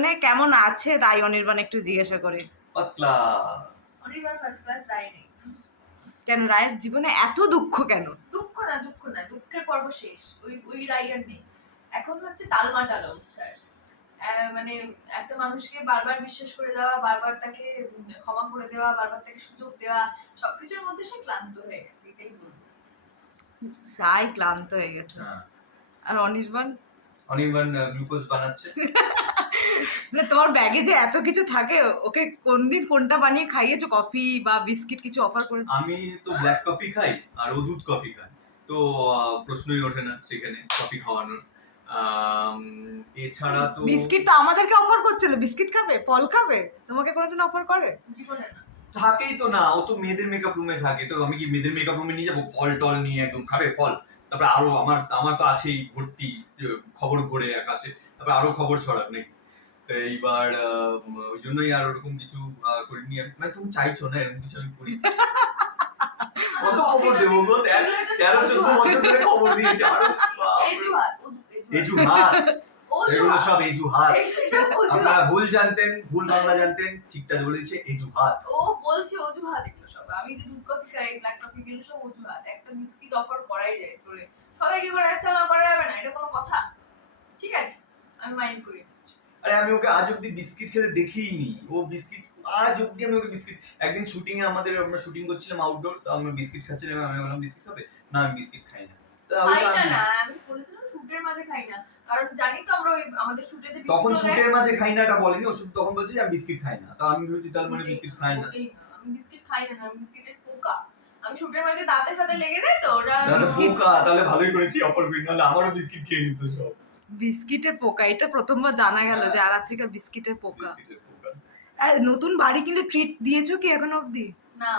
দুজনে কেমন আছে রায় অনির্বাণ একটু জিজ্ঞাসা করি। First class Anirban first class Roy নেই। কেন রায়ের জীবনে এত দুঃখ কেন? দুঃখ না দুঃখ না দুঃখের পর্ব শেষ। ওই ওই রায় আর নেই। এখন হচ্ছে তালমাটাল অবস্থার মানে একটা মানুষকে বারবার বিশ্বাস করে দেওয়া বারবার তাকে ক্ষমা করে দেওয়া বারবার তাকে সুযোগ দেওয়া সবকিছুর মধ্যে সে ক্লান্ত হয়ে গেছে এটাই বলব। রায় ক্লান্ত হয়ে গেছে। হ্যাঁ। আর অনির্বাণ? অনির্বাণ গ্লুকোজ বানাচ্ছে। না তোমার ব্যাগে যে এত কিছু থাকে ওকে কোন দিন কোনটা বানিয়ে খাইয়েছো? কফি বা বিস্কিট কিছু অফার করে? আমি তো ব্ল্যাক কফি খাই আর ও দুধ কফি খায়। তো প্রশ্নই ওঠে না সেখানে কফি খাওয়ানোর। এছাড়া তো বিস্কিট তো আমাদেরকে অফার করছিল। বিস্কিট খাবে? ফল খাবে? তোমাকে কোনোদিন অফার করে? জীবনে না। থাকেই তো না ও তো মেয়েদের মেকআপ রুমে থাকে। তো আমি কি মেয়েদের মেকআপ রুমে নিয়ে যাব? ফল টল নিয়ে একদম খাবে? ফল। তারপরে আরও আমার আমার তো আছেই ভর্তি খবর ঘোরে আকাশে তারপরে আরও খবর ছড়াক নাকি? তো এইবার ওই জন্যই আর ওরকম কিছু করিনি। মানে তুমি চাইছো না এরকম কিছু আমি করি কত খবর দেবো গো তেরো চোদ্দ বছর ধরে খবর দিয়েছে। আরও এজুহাত এগুলো সব এজুহাত আপনারা ভুল জানতেন ভুল বাংলা জানতেন ঠিকঠাক বলে দিচ্ছে এজুহাত ও বলছে অজুহাত আমি যে দুধ কফি খাই ব্ল্যাক কফি এগুলো সব অজুহাত একটা বিস্কিট অফার করাই যায় ফ্লোরে সবাই কি করে যাচ্ছে আমার করা যাবে না এটা কোনো কথা? ঠিক আছে আমি মাইন্ড করি আরে আমি ওকে আজ অব্দি বিস্কিট খেতে দেখিনি। ও বিস্কিট আজ অব্দি আমি ওকে বিস্কিট একদিন শুটিং এ আমাদের আমরা শুটিং করছিলাম আউটডোর তো আমরা বিস্কিট খাচ্ছিলাম আমি বললাম বিস্কিট খাবে? না আমি বিস্কিট খাই না। আমি খাই না আমি বলেছিলাম শুটের মাঝে খাই না। কারণ জানি তো আমরা ওই আমাদের শুটে যে তখন শুটের মাঝে খাই না এটা বলেনি। ও শুধু তখন বলছে যে আমি বিস্কিট খাই না। তো আমি ভেবেছি তার মানে বিস্কিট খাই না। আমি বিস্কিট খাই না আমি বিস্কিটের পোকা। আমি শুটের মাঝে দাঁতে ফাতে লেগে যায় তো ওরা তাহলে বিস্কিট- বোকা, তাহলে ভালোই করেছি অফার করি নাহলে আমারও বিস্কিট খেয়ে নিত সব। বিস্কিটের পোকা এটা প্রথমবার জানা গেল যে আরাত্রিকা বিস্কিটের বিস্কিটের পোকা। আর নতুন বাড়ি কিনলে ট্রিট দিয়েছ কি এখন অবধি? না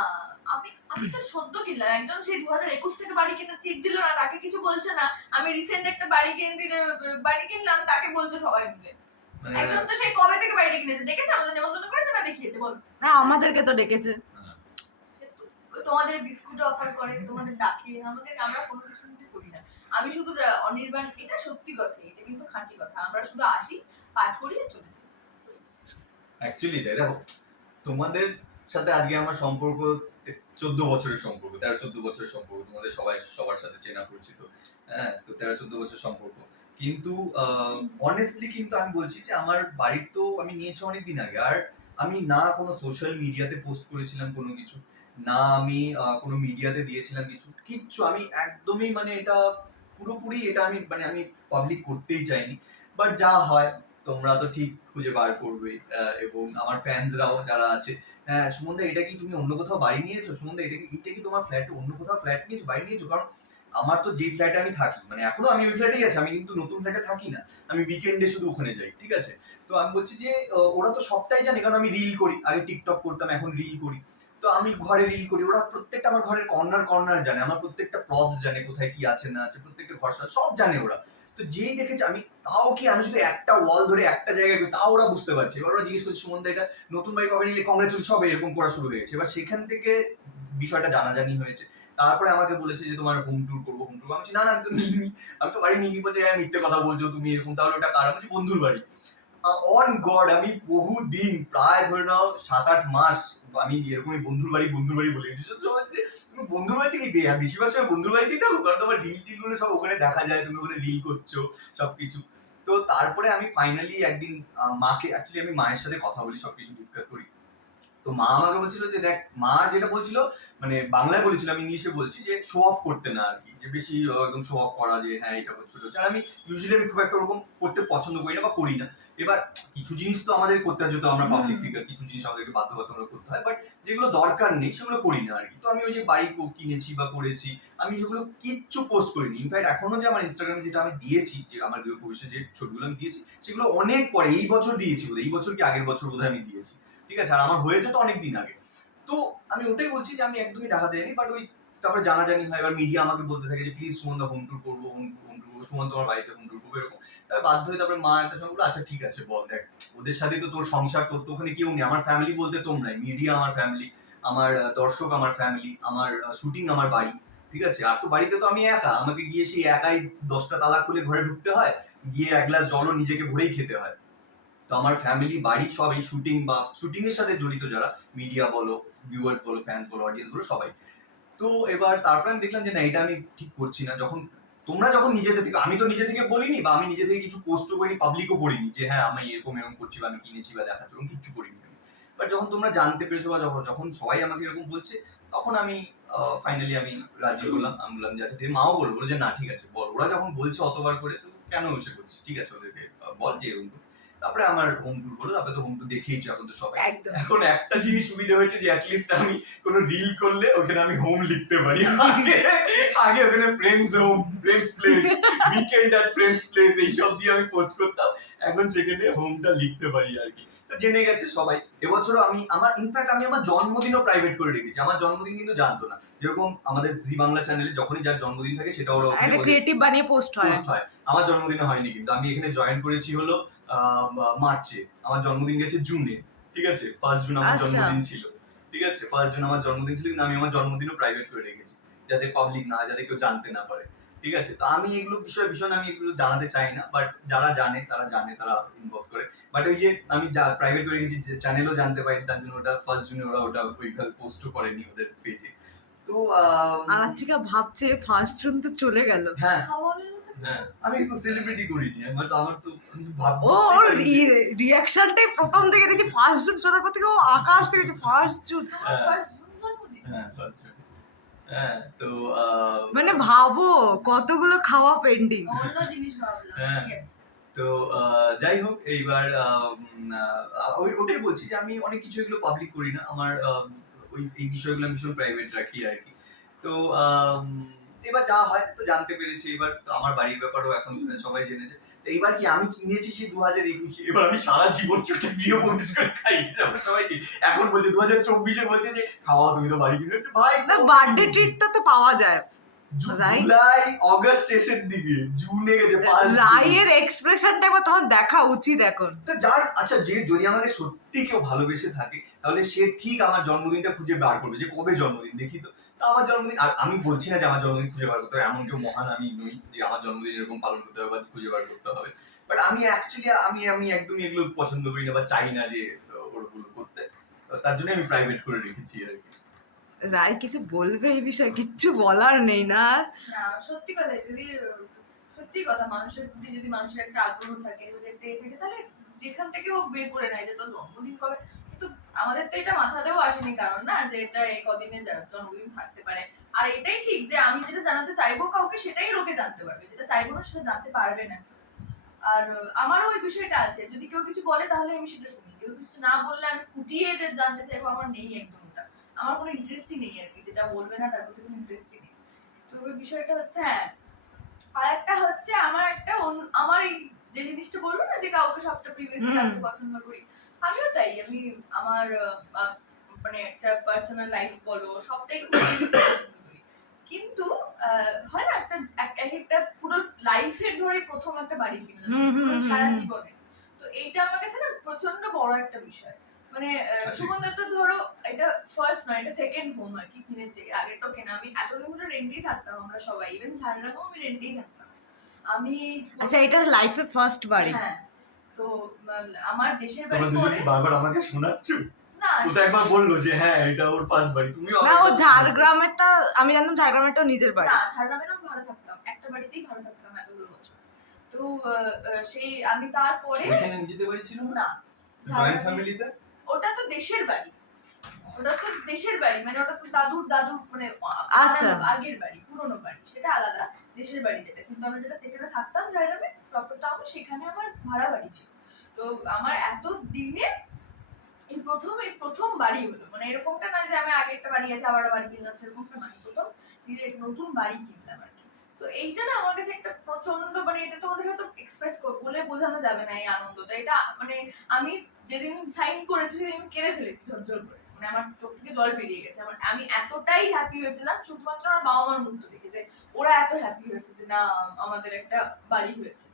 আমি আমি তো সদ্য কিনলাম একজন সেই দু হাজার একুশ থেকে বাড়ি কিনে ট্রিট দিল না তাকে কিছু বলছে না আমি রিসেন্ট একটা বাড়ি কিনে দিলে বাড়ি কিনলাম তাকে বলছে সবাই মিলে। মানে একজন তো সেই কবে থেকে কিনেছে? দেখেছে আমাদের নেমন্তন্ন করেছে না দেখিয়েছে? বল। না আমাদেরকে তো ডেকেছে। তোমাদের বিস্কুট অফার করে তোমাদের ডাকে আমাদের আমরা কোনো কিছু কিন্তু করি না। আমি শুধু অনির্বাণ এটা সত্যি কথা এটা কিন্তু খাঁটি কথা। আমরা শুধু আসি পাঠ করি চলে যাই। অ্যাকচুয়ালি দেখো তোমাদের সাথে আজকে আমার সম্পর্ক চোদ্দ বছরের সম্পর্ক তেরো চোদ্দ বছরের সম্পর্ক তোমাদের সবাই সবার সাথে চেনা পরিচিত হ্যাঁ তো তেরো চোদ্দ বছর সম্পর্ক। কিন্তু অনেস্টলি কিন্তু আমি বলছি যে আমার বাড়ির তো আমি নিয়েছি অনেক দিন আগে। আর আমি না কোনো সোশ্যাল মিডিয়াতে পোস্ট করেছিলাম কোনো কিছু, না আমি কোনো মিডিয়াতে দিয়েছিলাম কিছু, কিচ্ছু। আমি একদমই মানে এটা পুরোপুরি এটা আমি মানে আমি পাবলিক করতেই চাইনি। বাট যা হয়, তোমরা তো ঠিক খুঁজে বার করবে এবং আমার ফ্যান্সরাও যারা আছে হ্যাঁ সুমনদা, এটা কি তুমি অন্য কোথাও বাড়ি নিয়েছো? সুমনদা, এটা কি এটা কি তোমার ফ্ল্যাট অন্য কোথাও ফ্ল্যাট নিয়েছো? বাড়ি নিয়েছো? কারণ আমার তো যে ফ্ল্যাটে আমি থাকি মানে এখনও আমি ওই ফ্ল্যাটেই আছি, আমি কিন্তু নতুন ফ্ল্যাটে থাকি না, আমি উইকেন্ডে শুধু ওখানে যাই, ঠিক আছে? তো আমি বলছি যে ওরা তো সবটাই জানে, কারণ আমি রিল করি, আগে টিকটক করতাম, এখন রিল করি। তো আমি ঘরে রিল করি, ওরা প্রত্যেকটা আমার ঘরের কর্নার কর্নার জানে, আমার প্রত্যেকটা প্রপস জানে, কোথায় কি আছে, না আছে, প্রত্যেকটা ঘর সব জানে ওরা। তো যেই দেখেছে, আমি তাও কি আমি শুধু একটা ওয়াল ধরে একটা জায়গায় তাও ওরা বুঝতে পারছে। এবার ওরা জিজ্ঞেস করছে সুমন এটা নতুন বাড়ি কবে নিলে? কংগ্রেচুলেশন, সব এরকম করা শুরু হয়েছে এবার সেখান থেকে বিষয়টা জানাজানি হয়েছে। তারপরে আমাকে বলেছে যে তোমার হোম ট্যুর করব হোম ট্যুর আমি না না, আমি তো আমি তো বাড়ি নিইনি বলছে হ্যাঁ মিথ্যে কথা বলছো তুমি এরকম, তাহলে ওটা কার? আমি বন্ধুর বাড়ি। অন গড আমি বহু দিন প্রায় ধরে নাও সাত আট মাস আমি এরকমই বন্ধুর বাড়ি বন্ধুর বাড়ি বলে গেছি। বলছি তুমি বন্ধুর বাড়ি থেকে দেয়া বেশিরভাগ সময় বন্ধুর বাড়িতেই থাকো, কারণ তোমার রিল টিলগুলো সব ওখানে দেখা যায়, তুমি ওখানে রিল করছ, সবকিছু। তো তারপরে আমি ফাইনালি একদিন মাকে অ্যাকচুয়ালি আমি মায়ের সাথে কথা বলি, সবকিছু ডিসকাস করি। তো মা আমাকে বলছিল যে দেখ মা যেটা বলছিল মানে বাংলায় বলেছিল আমি ইংলিশে বলছি যে শো অফ করতে না আর কি। যে বেশি একদম শো অফ করা যে হ্যাঁ এটা করছিল। আর আমি ইউজুয়ালি আমি খুব একটা ওরকম করতে পছন্দ করি না বা করি না। এবার কিছু জিনিস তো আমাদের করতে হয় যেহেতু আমরা পাবলিক ফিগার কিছু জিনিস আমাদেরকে বাধ্যবাধকতা করতে হয়। বাট যেগুলো দরকার নেই সেগুলো করি না আর কি। তো আমি ওই যে বাড়ি কিনেছি বা করেছি আমি সেগুলো কিচ্ছু পোস্ট করিনি। ইনফ্যাক্ট এখনও যে আমার ইনস্টাগ্রামে যেটা আমি দিয়েছি যে আমার গৃহ ভবিষ্যৎ যে ছবিগুলো আমি দিয়েছি সেগুলো অনেক পরে এই বছর দিয়েছি বোধহয় এই বছর কি আগের বছর বোধহয় আমি দিয়েছি। ঠিক আছে, আর আমার হয়েছে তো অনেক দিন আগে। তো আমি ওটাই বলছি যে আমি একদমই দেখা দেয়নি বাট ওই তারপরে জানাজানি হয়, এবার মিডিয়া আমাকে বলতে থাকে যে please Suman da home tour করব হোম হোম ট্যুর করব সুমন তোমার বাড়িতে হোম ট্যুর করব, এরকম। তারপরে বাধ্য হয়ে তারপরে মা একটা বলল আচ্ছা ঠিক আছে, বল, দেখ, ওদের সাথে তো তোর সংসার, তোর তো ওখানে কেউ নেই, আমার ফ্যামিলি বলতে তোমরাই মিডিয়া আমার ফ্যামিলি আমার দর্শক আমার ফ্যামিলি আমার শুটিং আমার বাড়ি, ঠিক আছে? আর তো বাড়িতে তো আমি একা, আমাকে গিয়ে সেই একাই দশটা তালা খুলে ঘরে ঢুকতে হয়, গিয়ে এক গ্লাস জলও নিজেকে ভরেই খেতে হয়। তো আমার ফ্যামিলি বাড়ি সব এই শুটিং বা শুটিং এর সাথে জড়িত যারা মিডিয়া বলো ভিউয়ার্স বলো ফ্যান্স বলো অডিয়েন্স বলো, সবাই। তো এবার তারপর আমি দেখলাম যে না, এটা আমি ঠিক করছি না। যখন তোমরা যখন নিজেদের থেকে, আমি তো নিজে থেকে বলিনি বা আমি নিজে থেকে কিছু পোস্টও করিনি পাবলিকও করিনি যে হ্যাঁ আমি এরকম এরকম করছি বা আমি কিনেছি বা দেখাচ্ছি এরকম কিচ্ছু করিনি বাট যখন তোমরা জানতে পেরেছ বা যখন যখন সবাই আমাকে এরকম বলছে, তখন আমি ফাইনালি আমি রাজি হলাম। আমি বললাম যে আচ্ছা ঠিক মাও বলব যে, না, ঠিক আছে, বল। ওরা যখন বলছে অতবার করে, তো কেন এসে করছিস? ঠিক আছে, ওদেরকে বল যে এরকম। তারপরে আমার হোম ট্যুর হলো তারপরে তো হোম ট্যুর দেখিয়েছি এখন তো সবাই। একদম। এখন একটা জিনিস সুবিধা হয়েছে যে অ্যাটলিস্ট আমি কোনো রিল করলে ওখানে আমি হোম লিখতে পারি। আগে আগে ওখানে friends home friends place weekend at friends place এইসব দিয়ে আমি পোস্ট করতাম। এখন সেখানে হোমটা লিখতে পারি আর কি। তো জেনে গেছে সবাই এবছরও আমি আমার ইনফ্যাক্ট আমি আমার জন্মদিনও প্রাইভেট করে রেখেছি। আমার জন্মদিন কিন্তু জানতো না। যেরকম আমাদের জি বাংলা চ্যানেলে যখনই যার জন্মদিন থাকে সেটা ওরা ক্রিয়েটিভ বানিয়ে পোস্ট হয়। আমার জন্মদিনে হয়নি কিন্তু। আমি এখানে জয়েন করেছি হলো মার্চে। আমার জন্মদিন গেছে জুনে ঠিক আছে? ফার্স্ট জুন আমার আচ্ছা। জন্মদিন ছিল ঠিক আছে? ফার্স্ট জুন আমার জন্মদিন ছিল কিন্তু আমি আমার জন্মদিনও প্রাইভেট করে রেখেছি যাতে পাবলিক না যাতে কেউ জানতে না পারে ঠিক আছে? তো আমি এগুলো বিষয় ভীষণ আমি এগুলো জানাতে চাই না বাট যারা জানে তারা জানে তারা ইনবক্স করে। বাট ওই যে আমি প্রাইভেট করে রেখেছি চ্যানেলও জানতে পারি তার জন্য ওটা ফার্স্ট জুনে ওরা ওটা ওইভাবে পোস্টও করেনি ওদের পেজে তো আহ, আর আজকে ভাবছে ফার্স্ট জুন তো চলে গেল। হ্যাঁ। হ্যাঁ আমি তো সেলিব্রিটি করিনি আমার তো আমার তো ভাব- ও ওর রিয়াকশনটাই প্রথম থেকে দেখি ফার্স্ট জুন শোনার পর থেকে ও আকাশ থেকে ফার্স্ট জুন হ্যাঁ। ফার্স্ট জুন হ্যাঁ। হ্যাঁ তো মানে ভাবো কতগুলো খাওয়া পেন্ডিং অন্য জিনিস ভাবলাম হ্যাঁ। তো যাই হোক এইবার ওই- ওটাই বলছি যে আমি অনেক কিছু এগুলো পাবলিক করি না আমার ওই এই বিষয়গুলো আমি ভীষণ প্রাইভেট রাখি আর কি তো এবার যা হয় তো জানতে পেরেছি এবার তো আমার বাড়ির ব্যাপারও এখন সবাই জেনেছে। তো এইবার কি আমি কিনেছি সেই দু হাজার একুশে? এবার আমি সারা জীবন চুটে দিয়ে বন্ধু করে খাই। আমরা সবাই কি এখন বলছে দু হাজার চব্বিশে বলছে যে খাওয়া তুমি তো বাড়ি কিনে ভাই না বার্থডে ট্রিটটা তো পাওয়া যায়? জুলাই অগস্ট শেষের দিকে জুনে গেছে। রায়ের এক্সপ্রেশনটা একবার তোমার দেখা উচিত এখন। তো যার আচ্ছা যে যদি আমাকে সত্যি কেউ ভালোবেসে থাকে তাহলে সে ঠিক আমার জন্মদিনটা খুঁজে বার করবে যে কবে জন্মদিন দেখি তো। তো আমার জন্মদিন আর আমি বলছি না যে আমার জন্মদিন খুঁজে বার করতে হবে এমন কেউ মহান আমি নই যে আমার জন্মদিন এরকম পালন করতে হবে বা খুঁজে বার করতে হবে। বাট আমি অ্যাকচুয়ালি আমি আমি একদমই এগুলো পছন্দ করি না বা চাই না যে ওরগুলো করতে। তার জন্য আমি প্রাইভেট করে রেখেছি আর কি। রায় কিছু বলবে এই বিষয়ে? কিচ্ছু বলার নেই না সত্যি কথা যদি সত্যি কথা মানুষের প্রতি যদি মানুষের একটা আগ্রহ থাকে যদি একটা এ থাকে তাহলে যেখান থেকে হোক বের করে নেয় যে তোর জন্মদিন কবে? আমাদের তো এটা মাথাতেও আসেনি কারণ না যে এটা এই কদিনে জন্মদিন থাকতে পারে। আর এটাই ঠিক যে আমি যেটা জানাতে চাইব কাউকে সেটাই লোকে জানতে পারবে। যেটা চাইব না সেটা জানতে পারবে না আর আমারও ওই বিষয়টা আছে। যদি কেউ কিছু বলে তাহলে আমি সেটা শুনি। কেউ কিছু না বললে আমি ফুটিয়ে যে জানতে চাইব আমার নেই একদম ওটা। আমার কোনো ইন্টারেস্টই নেই আর কি। যেটা বলবে না তার প্রতি কোনো ইন্টারেস্টই নেই। তো ওই বিষয়টা হচ্ছে হ্যাঁ। আর একটা হচ্ছে আমার একটা আমার এই যে জিনিসটা বলল না যে কাউকে সবটা প্রিভিয়াসলি। রাখতে পছন্দ করি আমিও তাই আমি আমার মানে একটা পার্সোনাল লাইফ বলো সবটাই কিন্তু আহ, হয় না একটা এক- এক একটা পুরো লাইফের ধরে প্রথম একটা বাড়ি কিনলাম সারা জীবনে। তো এইটা আমার কাছে না প্রচণ্ড বড় একটা বিষয়। মানে আচ্ছা। সুমন দত্ত ধরো এটা ফার্স্ট নয় এটা সেকেন্ড হোম আর কি কিনেছে এর আগেরটাও কেনা। আমি এতদিন ধরে রেন্টেই থাকতাম আমরা সবাই ইভেন ঝাড়গ্রামেও আমি রেন্টেই থাকতাম। আমি আচ্ছা এটা লাইফে ফার্স্ট বাড়ি। হ্যাঁ তো মানে আমার দেশের তোমরা বাড়ি দুজন পরে বারবার আমাকে শোনাচ্ছ? না একবার বলল যে হ্যাঁ এটা ওর ফার্স্ট বাড়ি তুমিও না ও ঝাড়গ্রামেরটা আমি জানতাম ঝাড়গ্রামেরটাও নিজের বাড়ি। না ঝাড়গ্রামেরও ভাড়া থাকতাম। একটা বাড়িতেই ভাড়া থাকতাম এতগুলো বছর। তো আহ, আহ, সেই আমি তারপরে ওইখানে নিজেদের বাড়ি ছিল? না না জয়েন্ট ফ্যামিলিতে ওটা তো দেশের বাড়ি। ওটা তো দেশের বাড়ি মানে ওটা তো দাদুর দাদুর মানে আচ্ছা। আগের বাড়ি পুরনো বাড়ি সেটা আলাদা দেশের বাড়ি যেটা। কিন্তু আমরা যেটা থাকতাম ঝাড়গ্রামে সেখানে আমার ভাড়া বাড়ি ছিল। তো আমার এত দিনে এই প্রথম এই প্রথম বাড়ি হলো। মানে এরকমটা নয় যে আমি আগে একটা বাড়ি আছে আবার বাড়ি কিনলাম, সেরকমটা প্রথম নিজে এক নতুন বাড়ি কিনলাম আর কি। তো এইটা না আমার কাছে একটা প্রচণ্ড মানে এটা তোমাদের হয়তো এক্সপ্রেস বলে বোঝানো যাবে না এই আনন্দটা। এটা মানে আমি যেদিন সাইন করেছি, সেদিন আমি কেঁদে ফেলেছি ঝরঝর করে। মানে আমার চোখ থেকে জল বেরিয়ে গেছে। আমার আমি এতটাই হ্যাপি হয়েছিলাম, শুধুমাত্র আমার বাবা মার মুক্ত দেখে যে ওরা এত হ্যাপি হয়েছে যে না, আমাদের একটা বাড়ি হয়েছে।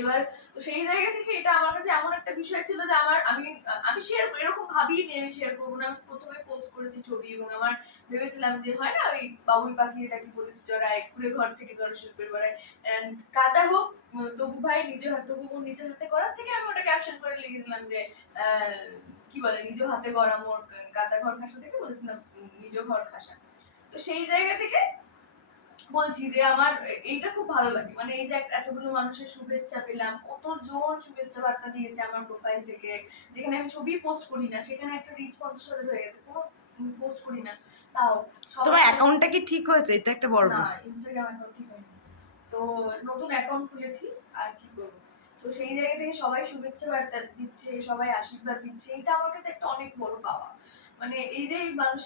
এবার তো সেই জায়গা থেকে এটা আমার কাছে এমন একটা বিষয় ছিল যে আমার, আমি আমি শেয়ার এরকম ভাবিয়ে নিয়ে আমি শেয়ার করব না। আমি প্রথমে পোস্ট করেছি ছবি এবং আমার ভেবেছিলাম যে হয় না ওই বাবুই পাখি এটাকে পুলিশ চড়ায়, ঘুরে ঘর থেকে ঘর শিল্পের বেড়ায়। অ্যান্ড কাঁচা হোক তবু ভাই নিজের হাতে, তবু নিজের হাতে করার থেকে আমি ওটা ক্যাপশন করে লিখেছিলাম যে কি বলে নিজ হাতে গড়া মোর, কাঁচা ঘর খাসা থেকে বলেছিলাম নিজ ঘর খাসা। তো সেই জায়গা থেকে বলছি যে আমার এইটা খুব ভালো লাগে। মানে এই যে এতগুলো মানুষের শুভেচ্ছা পেলাম কতজন শুভেচ্ছা বার্তা দিয়েছে আমার প্রোফাইল থেকে। যেখানে আমি ছবি পোস্ট করি না সেখানে একটা রিচ পঞ্চাশ হাজার হয়ে গেছে কোনো পোস্ট করি না। তাও তোমার অ্যাকাউন্টটা কি ঠিক হয়েছে? এটা একটা বড় না বিষয় ইনস্টাগ্রাম অ্যাকাউন্ট ঠিক হয়নি। তো নতুন অ্যাকাউন্ট খুলেছি আর কি করব? তো সেই জায়গা থেকে সবাই শুভেচ্ছা বার্তা দিচ্ছে সবাই আশীর্বাদ দিচ্ছে। এটা আমার কাছে একটা অনেক বড় পাওয়া। মানে এই যে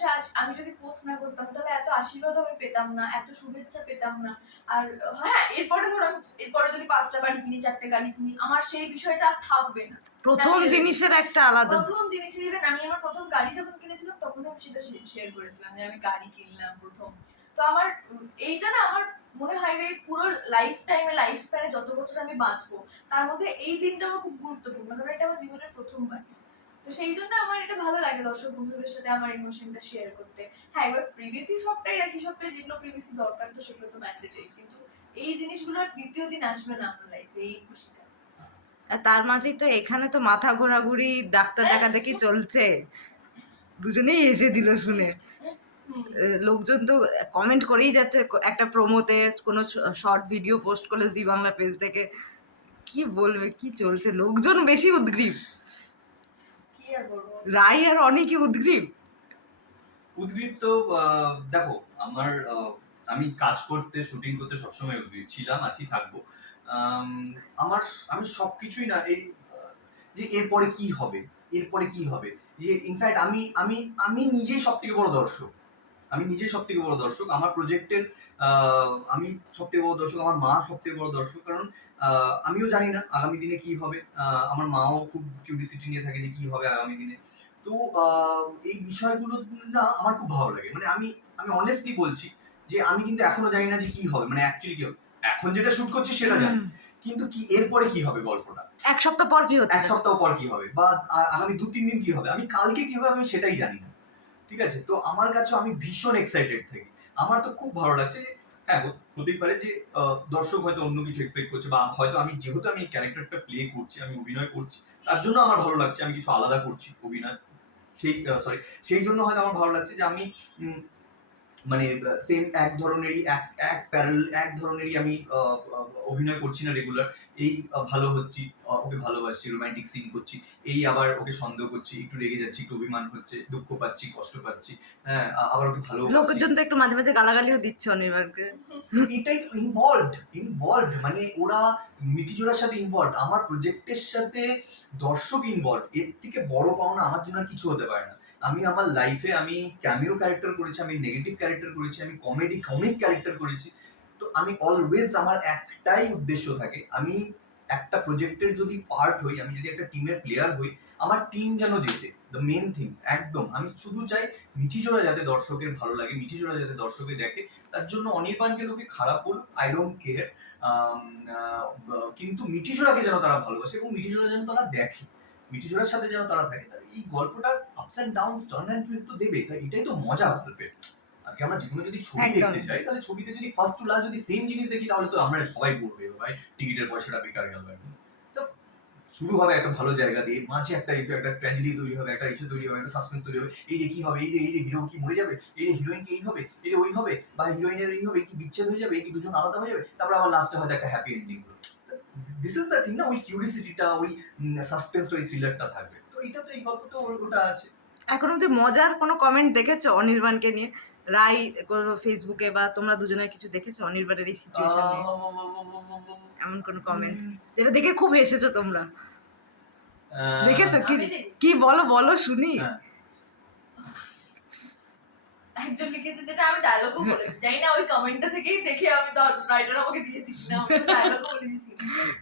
আশ- আমি যদি পোস্ট না করতাম তাহলে এত আশীর্বাদ আমি পেতাম না এত শুভেচ্ছা পেতাম না। আর হ্যাঁ এরপরে ধরো এরপরে যদি পাঁচটা বাড়ি কিনি চারটে গাড়ি কিনি আমার সেই বিষয়টা আর থাকবে না। প্রথম জিনিসের একটা আলাদা। প্রথম জিনিস ইভেন আমি আমার প্রথম গাড়ি যখন কিনেছিলাম তখন আমি সেটা শেয়ার করেছিলাম যে আমি গাড়ি কিনলাম প্রথম। তো আমার এইটা না আমার মনে হয় যে পুরো লাইফ টাইমে লাইফ স্প্যানে যত বছর আমি বাঁচবো তার মধ্যে এই দিনটা আমার খুব গুরুত্বপূর্ণ। কারণ এটা আমার জীবনের প্রথমবার। তো সেই জন্য আমার এটা ভালো লাগে দর্শক বন্ধুদের সাথে আমার ইমোশনটা শেয়ার করতে। হ্যাঁ এবার প্রিভিসি সবটাই রাখি সবটাই যেগুলো প্রিভিসি দরকার তো সেগুলো তো ম্যান্ডেটরি কিন্তু এই জিনিসগুলো আর দ্বিতীয় দিন আসবে না আমার লাইফে এই খুশিটা। তার মাঝেই তো এখানে তো মাথা ঘোরাঘুরি ডাক্তার দেখা দেখি চলছে। দুজনেই এসে দিল শুনে। লোকজন তো কমেন্ট করেই যাচ্ছে একটা প্রোমোতে কোনো শর্ট ভিডিও পোস্ট করলে জি বাংলা পেজ থেকে কি বলবে কি চলছে? লোকজন বেশি উদ্গ্রীব। রাই আর অনেকে উদ্গ্রীব। উদ্গ্রীব তো দেখো আমার আমি কাজ করতে শুটিং করতে সবসময় উদ্গ্রীব ছিলাম আছি থাকব। আম, আমার আমি সবকিছুই না এই যে এরপরে কি হবে এরপরে কি হবে যে ইনফ্যাক্ট আমি আমি আমি নিজেই সব থেকে বড় দর্শক। আমি নিজে সব থেকে বড় দর্শক আমার প্রজেক্টের আমি সব থেকে বড় দর্শক আমার মা সব থেকে বড় দর্শক। কারণ আমিও জানি না আগামী দিনে কি হবে। আমার মাও খুব কিউরিসিটি নিয়ে থাকে যে কি হবে আগামী দিনে। তো এই বিষয়গুলো না আমার খুব ভালো লাগে। মানে আমি আমি অনেস্টলি বলছি যে আমি কিন্তু এখনও জানি না যে কি হবে। মানে অ্যাকচুয়ালি কি হবে? এখন যেটা শুট করছি সেটা জানি। কিন্তু কি এরপরে কি হবে গল্পটা? এক সপ্তাহ পর কি হবে এক সপ্তাহ পর কি হবে? বা আগামী দু তিন দিন কি হবে? আমি কালকে কি হবে আমি সেটাই জানি না। ঠিক আছে? তো আমার কাছে আমি ভীষণ এক্সাইটেড থাকি। আমার তো খুব ভালো লাগছে হ্যাঁ হতে- হতেই পারে যে দর্শক হয়তো অন্য কিছু এক্সপেক্ট করছে বা হয়তো আমি যেহেতু আমি ক্যারেক্টারটা প্লে করছি, আমি অভিনয় করছি, তার জন্য আমার ভালো লাগছে, আমি কিছু আলাদা করছি অভিনয়। সেই সরি সেই জন্য হয়তো আমার ভালো লাগছে যে আমি মানে সেম এক ধরনেরই এক এক প্যারাল এক ধরনেরই আমি অভিনয় করছি না রেগুলার এই ভালো হচ্ছি ওকে ভালোবাসছি রোমান্টিক সিন করছি। এই আবার ওকে সন্দেহ করছি একটু রেগে যাচ্ছি একটু অভিমান হচ্ছে দুঃখ পাচ্ছি কষ্ট পাচ্ছি। হ্যাঁ আবার ওকে ভালো লোকজন তো একটু মাঝে মাঝে গালাগালিও দিচ্ছে অনির্বাণকে। এটাই তো ইনভলভড ইনভলভড মানে ওরা মিটিজোড়ার সাথে ইনভলভ আমার প্রজেক্টের সাথে দর্শক ইনভলভ এর থেকে বড় পাওনা আমার জন্য আর কিছু হতে পারে না। আমি আমার লাইফে আমি ক্যামিও ক্যারেক্টার করেছি, আমি নেগেটিভ ক্যারেক্টার করেছি, আমি কমেডি কমিক ক্যারেক্টার করেছি। তো আমি অলওয়েজ আমার একটাই উদ্দেশ্য থাকে, আমি একটা প্রজেক্টের যদি পার্ট হই, আমি যদি একটা টিমের প্লেয়ার হই, আমার টিম যেন জেতে দ্য মেন থিং একদম। আমি শুধু চাই মিঠিজোড়া যাতে দর্শকের ভালো লাগে মিঠিজোড়া যাতে দর্শকে দেখে, তার জন্য অনির্বাণকে লোকে খারাপ বলুক আই ডোন্ট কেয়ার কিন্তু মিঠিজোড়াকে যেন তারা ভালোবাসে এবং মিঠিজোড়া যেন তারা দেখে। সাথে যেন তারা থাকে তাহলে এই ups and downs turn and twist তো দেবে তাই এটাই তো মজা গল্পের। আজকে আমরা যদি ছবি দেখতে যাই তাহলে ছবিতে যদি ফার্স্ট টু লাস্ট যদি সেম জিনিস দেখি তাহলে তো আমরা সবাই বলবে ভাই টিকিটের পয়সাটা বেকার গেল এখন। শুরু হবে একটা ভালো জায়গা দিয়ে মাঝে একটা একটু একটা ট্র্যাজেডি তৈরি হবে একটা ইস্যু তৈরি হবে একটা সাসপেন্স তৈরি হবে এই রে কি হবে এই রে এই রে হিরো কি মরে যাবে এই রে হিরোইন কি এই হবে এই রে ওই হবে বা হিরোইনের এই হবে কি বিচ্ছেদ হয়ে যাবে এই কি দুজন আলাদা হয়ে যাবে তারপর আবার লাস্টে হয়তো একটা হ্যাপি এন্ডিং হলো। দিস ইজ দ্য থিং না ওই কিউরিসিটিটা ওই সাসপেন্স ওই থ্রিলারটা থাকবে। তো এটা তো এই গল্প তো ওটা আছে। এখন অব্দি মজার কোনো কমেন্ট দেখেছ অনির্বাণকে নিয়ে? রাই কোনো ফেসবুকে বা তোমরা দুজনে কিছু দেখেছ অনির্বাণের এই সিচুয়েশন নিয়ে? এমন কোনো কমেন্ট যেটা দেখে খুব হেসেছো তোমরা। দেখেছ? কি কি বলো বলো শুনি। হ্যাঁ। একজন লিখেছে যেটা আমি ডায়লগও বলেছি। জানি না ওই কমেন্টটা থেকেই দেখে আমি রাইটার আমাকে দিয়েছি কিনা আমি ডায়লগও বলে দিয়েছি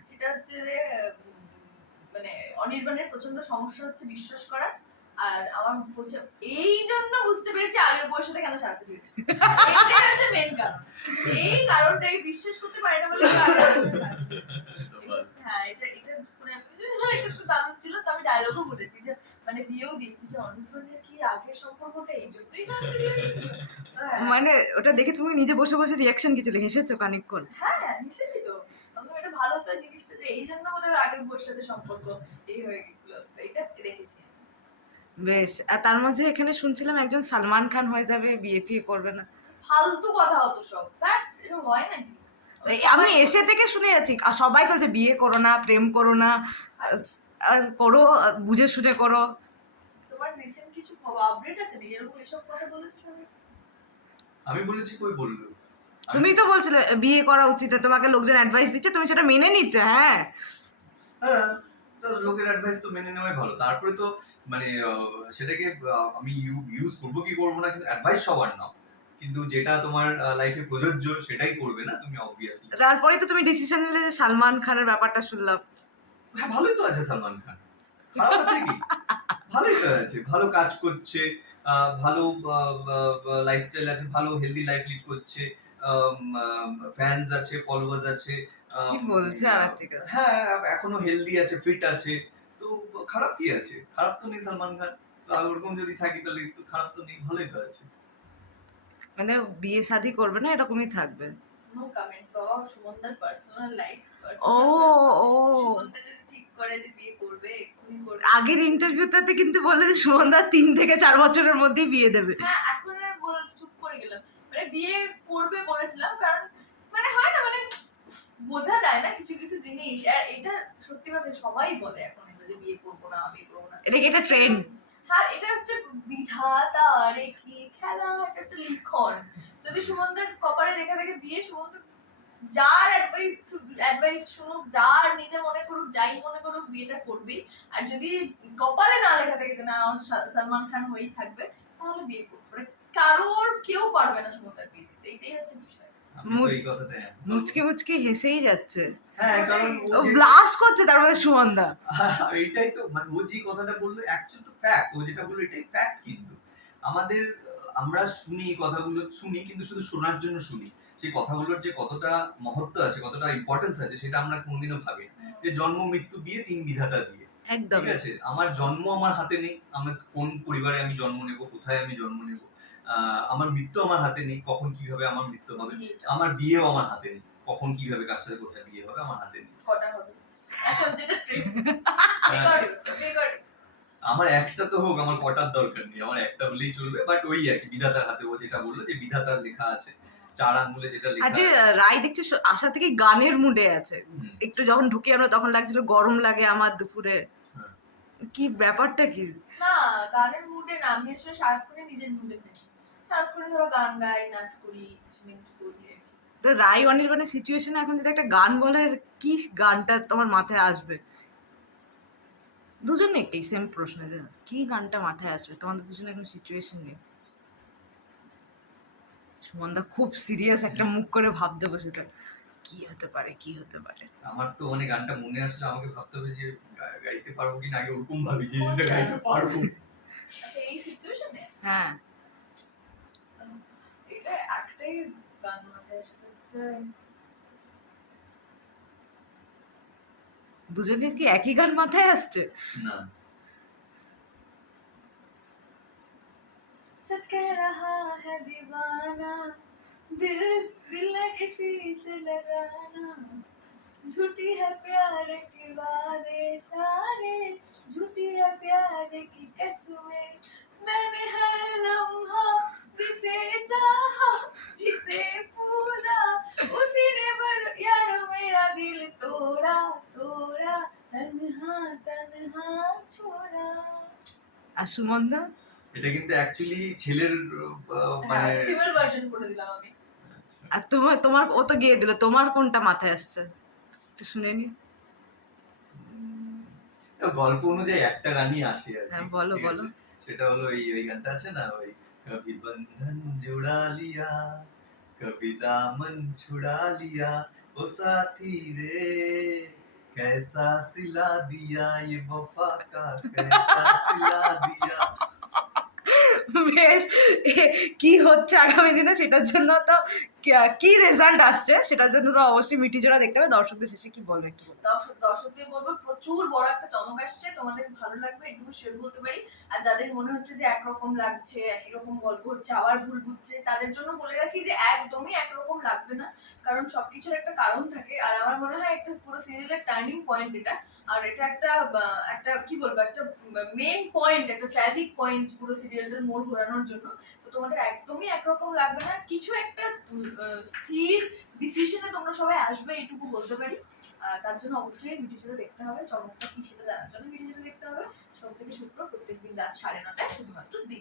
সেটা হচ্ছে যে মানে অনির্বাণের প্রচণ্ড সমস্যা হচ্ছে বিশ্বাস করা আর আমার বলছে এই জন্য বুঝতে পেরেছি আগের সাথে কেন সাথে দিয়েছে। এটাই হচ্ছে মেন কারণ। এই কারণটাই বিশ্বাস করতে পারে না বলে। হ্যাঁ হ্যাঁ এটা এটা মানে এটা তো দারুণ ছিল তো আমি ডায়লগও বলেছি যে মানে বিয়েও দিয়েছি যে কি আগের সম্পর্কটা এই জন্যই হ্যাঁ, মানে ওটা দেখে তুমি নিজে বসে বসে রিয়াকশন কিছু হেসেছো খানিকক্ষণ? হ্যাঁ হেসেছি তো। এটা ভালো হচ্ছে জিনিসটা যে এই জন্য বোধহয় আগের সাথে সম্পর্ক এই হয়ে গেছিল। তো এটা দেখেছি বেশ আর তার মাঝে এখানে শুনছিলাম একজন সালমান খান হয়ে যাবে বিয়ে ফিয়ে করবে না। ফালতু কথা হতো সব। বাট এটা হয় নাকি? আমি এসে থেকে শুনে যাচ্ছি আর সবাই বলছে বিয়ে করো না প্রেম করো না। আর করো বুঝে শুনে করো। রিসেন্ট আপডেট আছে এরকম এসব কথা বলেছ আমি বলেছি কই বলল তুমি তো বলছিলে বিয়ে করা উচিত তোমাকে লোকজন অ্যাডভাইস দিচ্ছে তুমি সেটা মেনে নিচ্ছ হ্যাঁ। হ্যাঁ লোকের অ্যাডভাইস তো মেনে নেওয়াই ভালো। তারপরে তো মানে সেটাকে আমি ইউজ করব কি করব না কিন্তু অ্যাডভাইস সবার নাও। কিন্তু যেটা তোমার লাইফে প্রযোজ্য সেটাই করবে না তুমি অবভিয়াসলি তারপরেই তো তুমি ডিসিশন নিলে যে সালমান খানের ব্যাপারটা শুনলাম। হ্যাঁ ভালোই তো আছে সালমান খান। খারাপ আছে কি? ভালোই তো আছে ভালো কাজ করছে ভালো লাইফস্টাইল আছে ভালো হেলদি লাইফ লিড করছে ফ্যান্স আছে ফলোয়ার্স আছে কি বলছে আর এক হ্যাঁ এখনও হেলদি আছে ফিট আছে তো খারাপ কি আছে? খারাপ তো নেই সালমান খান তো আর ওরকম যদি থাকি তাহলে তো খারাপ তো নেই ভালোই তো আছে। মানে বিয়ে শাদি করবে না এরকমই থাকবে? নো কমেন্টস বাবা সুমনদার পার্সোনাল লাইফ ও ও সুমনদা যদি ঠিক আগের ইন্টারভিউটাতে কিন্তু বলে যে সুমনদা তিন থেকে চার বছরের মধ্যেই বিয়ে দেবে। হ্যাঁ এখন চুপ করে গেলাম। মানে বিয়ে করবে বলেছিলাম কারণ মানে হয় না মানে বোঝা যায় না কিছু কিছু জিনিস। আর এটা সত্যি কথা সবাই বলে এখন যে বিয়ে করব না বিয়ে করব না। এটা কি একটা ট্রেন্ড আর এটা হচ্ছে বিধাতা রে কি খেলা এটা হচ্ছে লিখন। যদি সুমনদের কপালে লেখা থাকে বিয়ে সুমন্ত যার অ্যাডভাইস অ্যাডভাইস শুনুক যার নিজে মনে করুক যাই মনে করুক বিয়েটা করবি আর যদি কপালে না লেখা থাকে যে না সালমান খান হয়েই থাকবে তাহলে বিয়ে করবে কারোর কেউ পারবে না সুমন্তার বিয়ে দিতে এটাই হচ্ছে বিষয়। মুচকি মুচকি হেসেই যাচ্ছে। হ্যাঁ কারণ ও ব্লাস্ট করছে তার মধ্যে সুমনদা। এইটাই তো মানে ও যে কথাটা বলল অ্যাকচুয়ালি তো ফ্যাক্ট ও যেটা বলল এটাই ফ্যাক্ট কিন্তু। আমাদের আমরা শুনি কথাগুলো শুনি কিন্তু শুধু শোনার জন্য শুনি। সেই কথাগুলোর যে কতটা মহত্ব আছে কতটা ইম্পর্টেন্স আছে সেটা আমরা কোনোদিনও ভাবি না। যে জন্ম মৃত্যু বিয়ে তিন বিধাতা দিয়ে। একদম। ঠিক আছে? আমার জন্ম আমার হাতে নেই। আমার কোন পরিবারে আমি জন্ম নেব? কোথায় আমি জন্ম নেব? আমার মৃত্যু আমার হাতে নেই। কখন কীভাবে আমার মৃত্যু হবে? আমার বিয়েও আমার হাতে নেই। কখন কীভাবে কার সাথে কোথায় বিয়ে হবে? আমার হাতে নেই। কটা হবে? এখন যেটা আমার একটা তো হোক আমার কটার দরকার নেই। আমার একটা হলেই চলবে। বাট ওই আর কি বিধাতার হাতে ও যেটা বলল যে বিধাতার লেখা আছে। চার আঙ্গুলে যেটা লেখা রায় দেখছি আশা থেকে গানের মুডে আছে। একটু যখন ঢুকে আনো তখন লাগছিল গরম লাগে আমার দুপুরে। হ্যাঁ। কি ব্যাপারটা কি? না গানের মুডে না আমি আসলে সারাক্ষণে নিজের মুডে থাকি সারাক্ষণে ধরো গান গাই নাচ করি কিছু করি। তো রায় অনির্বাণের সিচুয়েশনে এখন যদি একটা গান বলে কি গানটা তোমার মাথায় আসবে? দুজনে এই সেম প্রশ্ন যে কি গানটা মাথায় আসবে? তোমাদের দুজনে এখন সিচুয়েশন নেই। সুমনদা খুব সিরিয়াস একটা মুখ করে ভাবতে বসেছে। কি হতে পারে কি হতে পারে? আমার তো মানে গানটা মনে আসলে আমাকে ভাবতে হবে যে গাইতে পারব কিনা আগে ওরকম ভাবি যে এটা গাইতে পারব। আচ্ছা এই সিচুয়েশনে হ্যাঁ। এটা একটাই গান মাথায় আসে হচ্ছে দুজনের কি একই গান মাথায় আসছে? না। सच कह रहा है दीवाना। दिल दिल न किसी से लगाना। झूठी है प्यार के वादे सारे। झूठी है प्यार की कसमें। मैंने हर लम्हा जिसे चाहा, जिसे पूरा, उसी ने बर यार मेरा दिल तोड़ा तोड़ा। तन्हा तन्हा छोड़ा। आशुमंदा এটা কিন্তু অ্যাকচুয়ালি ছেলের আহ, মানে হ্যাঁ ফিমেল ভার্সন করে দিলাম আমি আচ্ছা। আর তোমার তোমার ও তো গিয়ে দিল তোমার কোনটা মাথায় আসছে একটু শুনে নি উম, গল্প অনুযায়ী একটা গানই আসে আর কি, হ্যাঁ, বলো, ঠিক বলো। আছে? সেটা হলো ওই ওই গানটা আছে না ওই কবি বন্ধন জুড়া লিয়া কবি দামন ছুড়া লিয়া ও সাথী রে कैसा सिला दिया ये वफा का कैसा सिला दिया বেশ কি হচ্ছে আগামী দিনে সেটার জন্য তো কে- রেজাল্ট আসছে সেটার জন্য তো অবশ্যই মিটি জোড়া দেখতে হবে, দর্শকদের শেষে কি বলবে একটু দর্শক দর্শকদের বলব, প্রচুর বড় একটা চমক আসছে, তোমাদের ভালো লাগবে, একটু শেয়ার বলতে পারি। আর যাদের মনে হচ্ছে যে একরকম লাগছে একই রকম গল্প হচ্ছে, আবার ভুল বুঝছে, তাদের জন্য বলে রাখি যে একদমই একরকম লাগবে না। কারণ সবকিছুর একটা কারণ থাকে, আর আমার মনে হয় একটা পুরো সিরিয়ালের টার্নিং পয়েন্ট এটা। আর এটা একটা একটা, কি বলব, একটা মেন পয়েন্ট একটা ট্র্যাজিক পয়েন্ট পুরো সিরিয়ালটার মোড় ঘোরানোর জন্য। তো তোমাদের একদমই একরকম লাগবে না। কিছু একটা স্থির ডিসিশনে তোমরা সবাই আসবে এটুকু বলতে পারি। তার জন্য অবশ্যই ভিডিওটা দেখতে হবে। চমকটা কি সেটা জানার জন্য ভিডিওটা দেখতে হবে। সোম থেকে শুক্র প্রত্যেকদিন রাত সাড়ে নটায় শুধুমাত্র জি